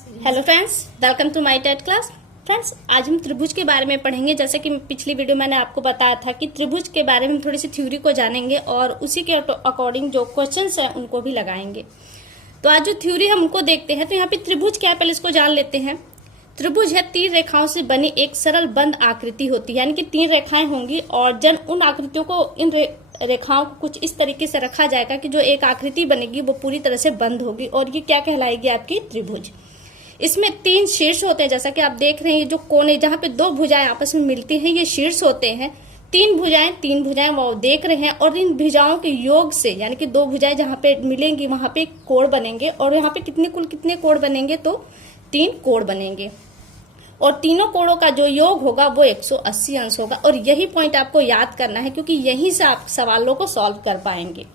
Hello friends, welcome to my TET class. Friends, आज हम त्रिभुज के बारे में पढ़ेंगे। जैसे कि पिछली वीडियो मैंने आपको बताया था कि त्रिभुज के बारे में थोड़ी सी थ्योरी को जानेंगे और उसी के अकॉर्डिंग जो क्वेश्चंस हैं उनको भी लगाएंगे। तो आज जो थ्योरी हम उनको देखते हैं, तो यहाँ पे त्रिभुज क्या है पहले इसको जान लेते हैं। त्रिभुज है तीन रेखाओं से बनी एक सरल बंद आकृति होती है, यानी कि तीन रेखाएं होंगी और जन उन आकृतियों को इन रेखाओं को कुछ इस तरीके से रखा जाएगा कि जो एक आकृति बनेगी वो पूरी तरह से बंद होगी और ये क्या कहलाएगी आपकी त्रिभुज। इसमें तीन शीर्ष होते हैं, जैसा कि आप देख रहे हैं। जो कोने जहां पे दो भुजाएं आपस में मिलती हैं ये शीर्ष होते हैं। तीन भुजाएं वो देख रहे हैं और इन भुजाओं के योग से, यानी कि दो भुजाएं जहां पे मिलेंगी वहां पे कोण बनेंगे और यहाँ पे कुल कितने कोण बनेंगे, तो तीन कोण बनेंगे और तीनों कोणों का जो योग होगा वो 180 अंश होगा। और यही पॉइंट आपको याद करना है क्योंकि यहीं से आप सवालों को सॉल्व कर पाएंगे।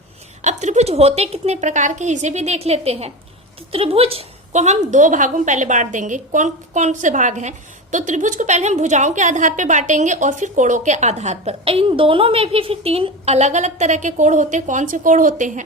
अब त्रिभुज होते कितने प्रकार के इसे भी देख लेते हैं। तो त्रिभुज को हम दो भागों में पहले बांट देंगे। कौन कौन से भाग हैं? तो त्रिभुज को पहले हम भुजाओं के आधार पर बांटेंगे और फिर कोणों के आधार पर। इन दोनों में भी फिर तीन अलग अलग तरह के कोण होते हैं। कौन से कोण होते हैं?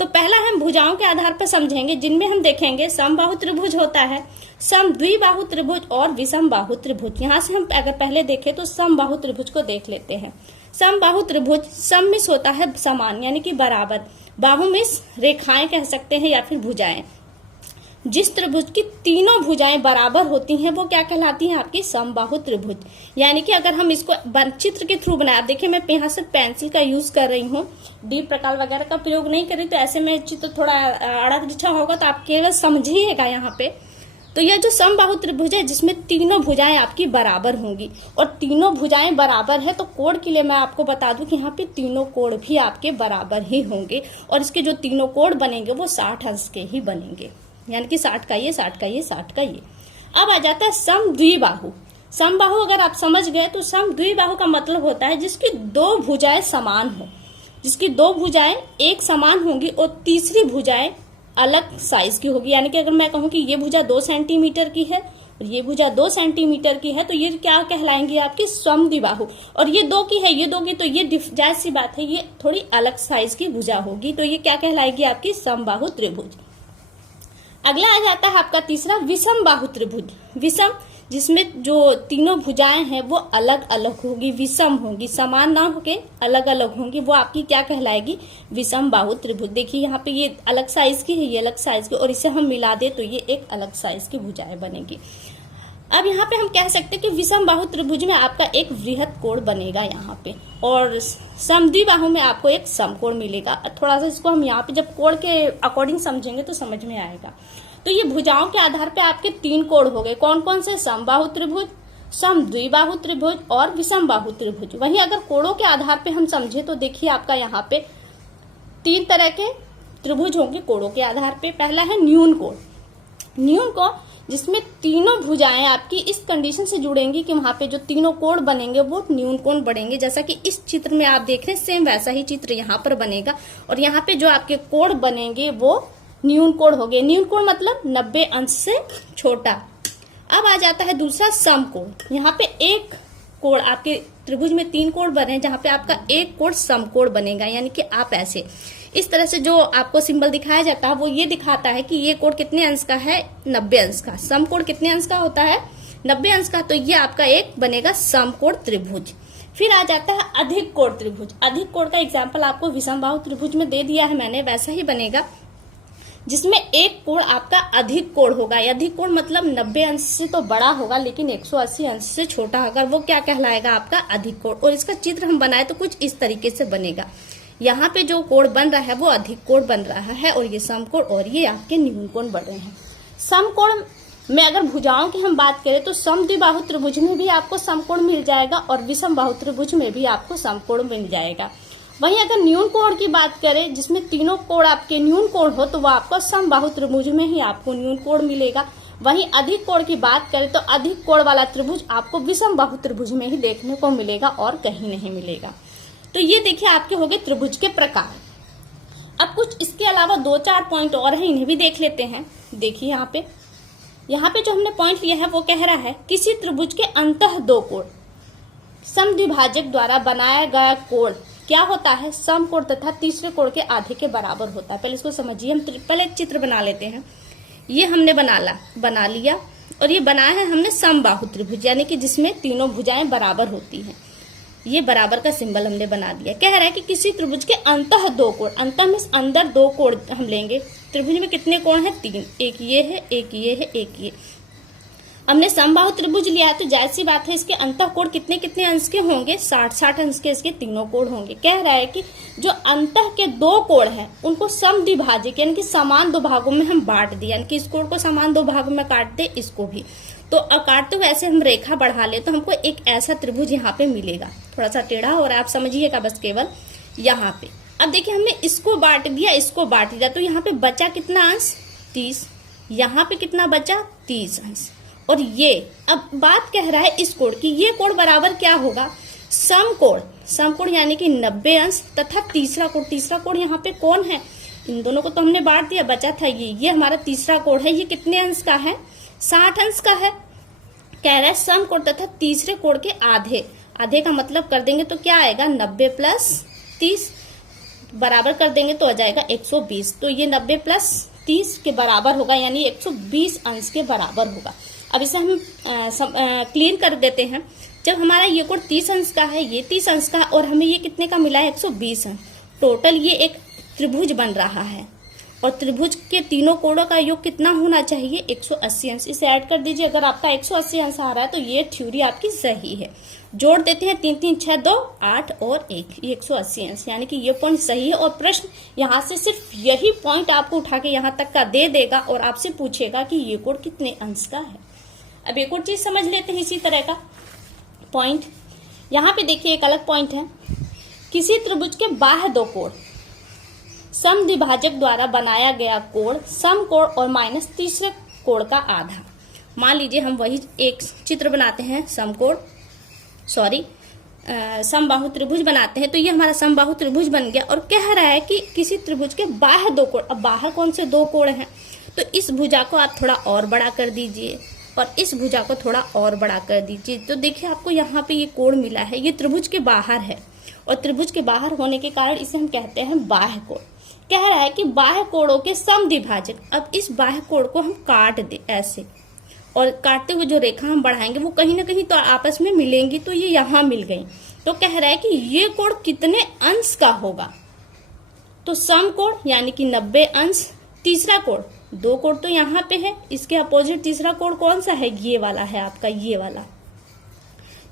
तो पहला हम भुजाओं के आधार पर समझेंगे, जिनमें हम देखेंगे समबाहु त्रिभुज होता है, समद्विबाहु त्रिभुज और विषमबाहु त्रिभुज। यहाँ से हम अगर पहले देखें तो समबाहु त्रिभुज को देख लेते हैं। समबाहु त्रिभुज सममिस होता है समान, यानी कि बराबर। बाहुमिस रेखाएं कह सकते हैं या फिर भुजाएं। जिस त्रिभुज की तीनों भुजाएं बराबर होती हैं वो क्या कहलाती हैं? आपकी समबाहु त्रिभुज। यानी कि अगर हम इसको चित्र के थ्रू बनाया, देखिए मैं यहाँ से पेंसिल का यूज कर रही हूँ, डीप प्रकार वगैरह का प्रयोग नहीं कर रही, तो ऐसे में चित्र थोड़ा आड़ा तिरछा होगा तो आप केवल समझिएगा यहाँ पे। तो यह जो समबाहु त्रिभुज है जिसमें तीनों भुजाएं आपकी बराबर होंगी और तीनों भुजाएं बराबर है, तो कोण के लिए मैं आपको बता दूं कि यहाँ पे तीनों कोण भी आपके बराबर ही होंगे और इसके जो तीनों कोण बनेंगे वो 60 अंश के ही बनेंगे, यानी कि 60 का ये, 60 का ये, 60 का ये। अब आ जाता है समद्विबाहु। समबाहु अगर आप समझ गए तो समद्विबाहु का मतलब होता है जिसकी दो भुजाएं समान हो, जिसकी दो भुजाएं एक समान होंगी और तीसरी भुजाएं अलग साइज की होगी। यानी कि अगर मैं कहूं कि ये भुजा 2 सेंटीमीटर की है और ये भुजा 2 सेंटीमीटर की है, तो ये क्या कहलाएंगी? आपकी समद्विबाहु। और ये 2 की है, ये 2 की, तो ये जायज सी बात है, ये थोड़ी अलग साइज की भुजा होगी, तो ये क्या कहलाएगी? आपकी समबाहु त्रिभुज। अगला आ जाता है आपका तीसरा विषमबाहु त्रिभुज। विषम, जिसमें जो तीनों भुजाएं हैं वो अलग अलग होगी, विषम होगी, समान ना होके अलग अलग होंगी, वो आपकी क्या कहलाएगी? विषमबाहु त्रिभुज। देखिए यहाँ पे ये अलग साइज की है, ये अलग साइज की, और इसे हम मिला दे तो ये एक अलग साइज की भुजाएं बनेगी। अब यहाँ पे हम कह सकते हैं कि विषमबाहु त्रिभुज में आपका एक वृहत कोण बनेगा यहाँ पे, और समद्विबाहु में आपको एक समकोण मिलेगा। थोड़ा सा इसको हम यहाँ पे जब कोण के अकॉर्डिंग समझेंगे तो समझ में आएगा। तो ये भुजाओं के आधार पे आपके तीन कोण हो गए। कौन कौन से? समबाहु त्रिभुज, समद्विबाहु त्रिभुज और विषमबाहु त्रिभुज। वहीं अगर कोणों के आधार पे हम समझे तो देखिए आपका यहाँ पे तीन तरह के त्रिभुज होंगे कोणों के आधार पे। पहला है न्यून कोण। न्यून कोण जिसमें तीनों भुजाएं आपकी इस कंडीशन से जुड़ेंगी कि वहां पे जो तीनों कोण बनेंगे वो न्यून कोण बनेंगे। जैसा कि इस चित्र में आप देख रहे हैं, सेम वैसा ही चित्र यहाँ पर बनेगा और यहाँ पे जो आपके कोण बनेंगे वो न्यून कोण हो गए। न्यून कोण मतलब 90 अंश से छोटा। अब आ जाता है दूसरा समकोण। यहाँ पे एक कोण, आपके त्रिभुज में तीन कोण बने, जहाँ पे आपका एक कोण समकोण बनेगा, यानी कि आप ऐसे इस तरह से जो आपको सिंबल दिखाया जाता है वो ये दिखाता है कि ये कोण कितने अंश का है? 90 अंश का। समकोण कितने अंश का होता है? 90 अंश का। तो ये आपका एक बनेगा समकोण त्रिभुज। फिर आ जाता है अधिक कोण त्रिभुज। अधिक कोण का एग्जाम्पल आपको विषमबाहु त्रिभुज में दे दिया है मैंने, वैसा ही बनेगा, जिसमें एक कोण आपका अधिक कोण होगा। अधिक कोण मतलब 90 अंश से तो बड़ा होगा लेकिन 180 अंश से छोटा होगा, वो क्या कहलाएगा? आपका अधिक कोण। और इसका चित्र हम बनाए तो कुछ इस तरीके से बनेगा। यहाँ पे जो कोण बन रहा है वो अधिक कोण बन रहा है और ये समकोण और ये आपके न्यून कोण बन रहे हैं। समकोण में अगर भुजाओं की हम बात करें तो समद्विबाहु त्रिभुज में भी आपको समकोण मिल जाएगा और विषमबाहु त्रिभुज में भी आपको समकोण मिल जाएगा। वहीं अगर न्यून कोण की बात करें जिसमें तीनों कोण आपके न्यून कोण हो तो वो आपको समबाहु त्रिभुज में ही आपको न्यून कोण मिलेगा। वहीं अधिक कोण की बात करें तो अधिक कोण वाला त्रिभुज आपको विषमबाहु त्रिभुज में ही देखने को मिलेगा और कहीं नहीं मिलेगा। तो ये देखिए आपके हो गए त्रिभुज के प्रकार। अब कुछ इसके अलावा 2-4 पॉइंट और हैं, इन्हें भी देख लेते हैं। देखिए यहाँ पे जो हमने पॉइंट लिया है वो कह रहा है किसी त्रिभुज के अंतः दो कोण समद्विभाजक द्वारा बनाया गया कोण क्या होता है? समकोण तथा तीसरे कोण के आधे के बराबर होता है। पहले इसको समझिए, हम पहले चित्र बना लेते हैं ये हमने बना लिया और ये बनाया है हमने समबाहु त्रिभुज, यानी कि जिसमें तीनों भुजाएं बराबर होती हैं। ये बराबर का सिंबल हमने बना दिया। कह रहा है कि किसी त्रिभुज के अंतः दो कोण, अंतः में अंदर दो कोण हम लेंगे। त्रिभुज में कितने कोण हैं? 3, एक ये है, एक ये है, एक ये। हमने समबाहु त्रिभुज लिया है तो जाहिर सी बात है इसके अंतः कोण कितने कितने अंश के होंगे? 60 अंश के इसके तीनों कोण होंगे। कह रहा है कि जो अंतः के दो कोण हैं उनको समद्विभाजक यानी कि समान दो भागों में हम बांट दिए, यानी कि इस कोण को समान दो भागों में काट दे, इसको भी। तो अब काटते हुए ऐसे हम रेखा बढ़ा ले तो हमको एक ऐसा त्रिभुज यहाँ पे मिलेगा। थोड़ा सा टेढ़ा हो रहा है, आप समझिएगा बस केवल यहाँ पे। अब देखिए हमने इसको बांट दिया, इसको बांट दिया, तो यहाँ पे बचा कितना अंश? 30। यहाँ पे कितना बचा? 30 अंश। और ये अब बात कह रहा है इस कोण की, ये कोण बराबर क्या होगा? समकोण यानी कि 90 अंश तथा तीसरा कोण यहाँ पे कौन है? इन दोनों को तो हमने बांट दिया, बचा था ये हमारा तीसरा कोण है। ये कितने अंश का है? 60 अंश का है। कह रहा है समकोण तथा तीसरे कोण के आधे का मतलब कर देंगे तो क्या आएगा? 90 प्लस 30 बराबर कर देंगे तो आ जाएगा 120। तो ये 90 प्लस 30 के बराबर होगा, यानी 120 अंश के बराबर होगा। अब इसे हम क्लीन कर देते हैं। जब हमारा ये कोण 30 अंश का है, ये 30 अंश का है और हमें ये कितने का मिला है? 120 अंश। टोटल ये एक त्रिभुज बन रहा है और त्रिभुज के तीनों कोणों का योग कितना होना चाहिए? 180 अंश। इसे ऐड कर दीजिए। अगर आपका 180 अंश आ रहा है तो ये थ्योरी आपकी सही है। जोड़ देते हैं 3 3 6 2 8 और 1, ये 180 अंश, यानी कि ये पॉइंट सही है। और प्रश्न यहाँ से सिर्फ यही पॉइंट आपको उठा के यहाँ तक का दे देगा और आपसे पूछेगा कि ये कोण कितने अंश का है। अब एक और चीज समझ लेते हैं इसी तरह का पॉइंट। यहाँ पे देखिए एक अलग पॉइंट है। किसी त्रिभुज के बाह्य दो कोण समद्विभाजक द्वारा बनाया गया कोण समकोण और माइनस तीसरे कोण का आधा। मान लीजिए हम वही एक चित्र बनाते हैं, समबाहु त्रिभुज बनाते हैं। तो ये हमारा समबाहु त्रिभुज बन गया और कह रहा है कि किसी त्रिभुज के बाह्य दो कोण, अब बाहर कौन से दो कोण हैं? तो इस भुजा को आप थोड़ा और बड़ा कर दीजिए और इस भुजा को थोड़ा और बड़ा कर दीजिए। तो देखिए आपको यहाँ पे ये कोण मिला है, ये त्रिभुज के बाहर है और त्रिभुज के बाहर होने के कारण इसे हम कहते हैं बाह्य कोण। कह रहा है कि बाह्य कोणों के समद्विभाजक। अब इस बाह्य कोण को हम काट दे ऐसे, और काटते हुए जो रेखा हम बढ़ाएंगे वो कहीं ना कहीं तो आपस में मिलेंगी। तो ये यहाँ मिल गई। तो कह रहा है कि ये कोण कितने अंश का होगा? तो समकोण यानी कि 90 अंश। तीसरा कोण, दो कोण तो यहाँ पे है, इसके अपोजिट तीसरा कोण कौन सा है? ये वाला है आपका, ये वाला।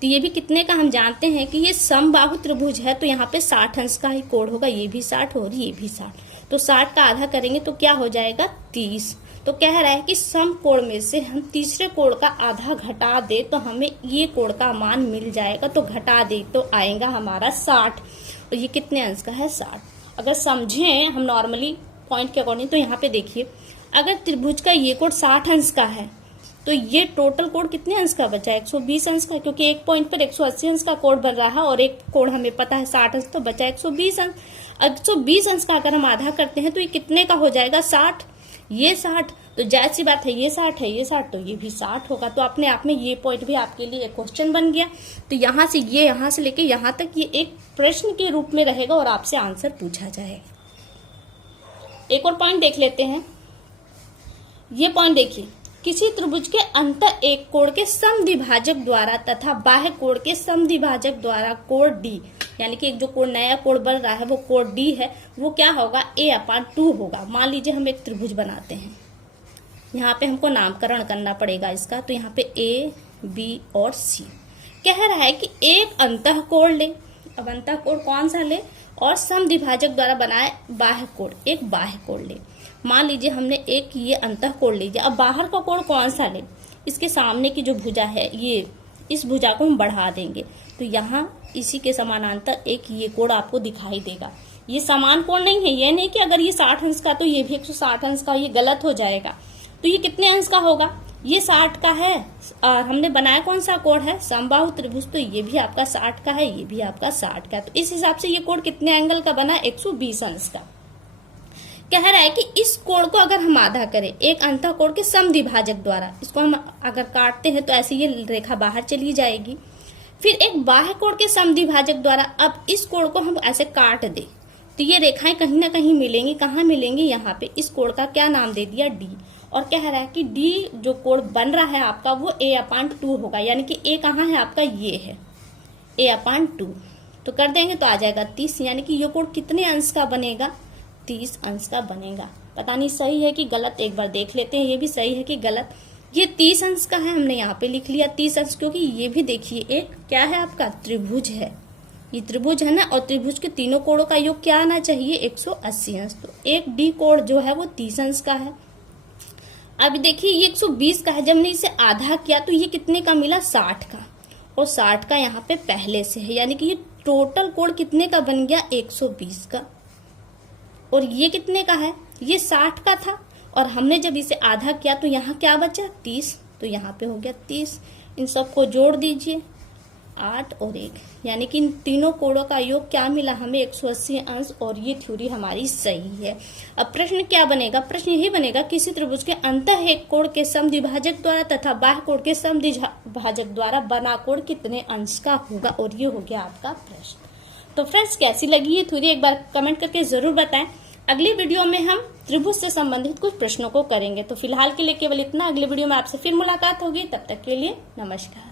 तो ये भी कितने का हम जानते हैं कि ये समबाहु त्रिभुज है तो यहाँ पे 60 अंश का ही कोण होगा। ये भी 60 और ये भी 60। तो 60 का आधा करेंगे तो क्या हो जाएगा? 30। तो कह रहा है कि समकोण में से हम तीसरे कोण का आधा घटा दे तो हमें ये कोण का मान मिल जाएगा। तो घटा दे तो आएगा हमारा 60 और ये कितने अंश का है? 60। अगर समझें हम नॉर्मली पॉइंट के अकॉर्डिंग तो यहाँ पे देखिए, अगर त्रिभुज का ये कोण 60 अंश का है तो ये टोटल कोण कितने अंश का बचा? 120 अंश का, क्योंकि एक पॉइंट पर 180 अंश का कोण बन रहा है और एक कोण हमें पता है 60 अंश, तो बचा 120 अंश। 120 अंश का अगर हम आधा करते हैं तो ये कितने का हो जाएगा? 60। ये 60, तो जायज सी बात है ये 60 है, ये 60, तो ये भी 60 होगा। तो अपने आप में ये पॉइंट भी आपके लिए एक क्वेश्चन बन गया। तो यहाँ से लेके यहाँ तक ये एक प्रश्न के रूप में रहेगा और आपसे आंसर पूछा जाएगा। एक और पॉइंट देख लेते हैं। ये पॉइंट देखिए, किसी त्रिभुज के अंतः एक कोण के समद्विभाजक द्वारा तथा बाह्य कोण के समद्विभाजक द्वारा कोण डी, यानी कि एक जो कोण नया कोण बन रहा है वो कोण डी है, वो क्या होगा? a/2 होगा। मान लीजिए हम एक त्रिभुज बनाते हैं, यहाँ पे हमको नामकरण करना पड़ेगा इसका। तो यहाँ पे a, b और c। कह रहा है कि एक अंतः कोण ले। अब अंतः कोण कौन सा ले? और समद्विभाजक द्वारा बनाए बाह्य कोण, एक बाह्य कोण ले। मान लीजिए हमने एक ये अंतः कोण लीजिए। अब बाहर का कोण कौन सा ले? इसके सामने की जो भुजा है, ये इस भुजा को हम बढ़ा देंगे तो यहाँ इसी के समानांतर एक ये कोण आपको दिखाई देगा। ये समान कोण नहीं है, ये नहीं कि अगर ये 60 अंश का तो ये भी 160 अंश का, ये गलत हो जाएगा। तो ये कितने अंश का होगा? ये 60 का है और हमने बनाया कौन सा कोण है? समबाहु त्रिभुज, तो ये भी आपका 60 का है, ये भी आपका 60 का है। तो इस हिसाब से ये कोण कितने एंगल का बना? 120 अंश का। कह रहा है कि इस कोण को अगर हम आधा करें एक अंतः कोण के समद्विभाजक द्वारा, इसको हम अगर काटते हैं तो ऐसे ये रेखा बाहर चली जाएगी। फिर एक बाह्य कोण के समद्विभाजक द्वारा अब इस कोण को हम ऐसे काट दे तो ये रेखाएं कहीं ना कहीं मिलेंगी। कहाँ मिलेंगी? यहाँ पे। इस कोण का क्या नाम दे दिया? डी। और कह रहा है कि डी जो कोण बन रहा है आपका वो a/2 होगा, यानी कि a कहाँ है आपका, ये है a/2। तो कर देंगे तो आ जाएगा 30, यानी कि ये कोण कितने अंश का बनेगा, 30 अंश का बनेगा। पता नहीं सही है कि गलत, एक बार देख लेते हैं ये भी सही है कि गलत। ये 30 अंश का है, हमने यहाँ पे लिख लिया 30 अंश, क्योंकि ये भी देखिए एक क्या है आपका, त्रिभुज है। ये त्रिभुज है ना, और त्रिभुज के तीनों कोणों का योग क्या आना चाहिए, 180 अंश। तो एक डी कोण जो है वो 30 अंश का है। अब देखिए ये 120 का है, जब हमने इसे आधा किया तो ये कितने का मिला, 60 का, और 60 का यहाँ पे पहले से है, यानी कि ये टोटल कोण कितने का बन गया, 120 का। और ये कितने का है, ये 60 का था, और हमने जब इसे आधा किया तो यहाँ क्या बचा, 30, तो यहाँ पे हो गया 30। इन सबको जोड़ दीजिए, 8 और 1, यानी कि इन तीनों कोणों का योग क्या मिला हमें, 180 अंश, और ये थ्योरी हमारी सही है। अब प्रश्न क्या बनेगा, प्रश्न यही बनेगा, किसी त्रिभुज के अंतः एक कोण के समद्विभाजक द्वारा तथा बाह्य कोण के समद्विभाजक द्वारा बना कोण कितने अंश का होगा, और ये हो गया आपका प्रश्न। तो फ्रेंड्स कैसी लगी ये थ्योरी, एक बार कमेंट करके जरूर बताएं। अगली वीडियो में हम त्रिभुज से संबंधित कुछ प्रश्नों को करेंगे। तो फिलहाल के लिए केवल इतना, अगली वीडियो में आपसे फिर मुलाकात होगी, तब तक के लिए नमस्कार।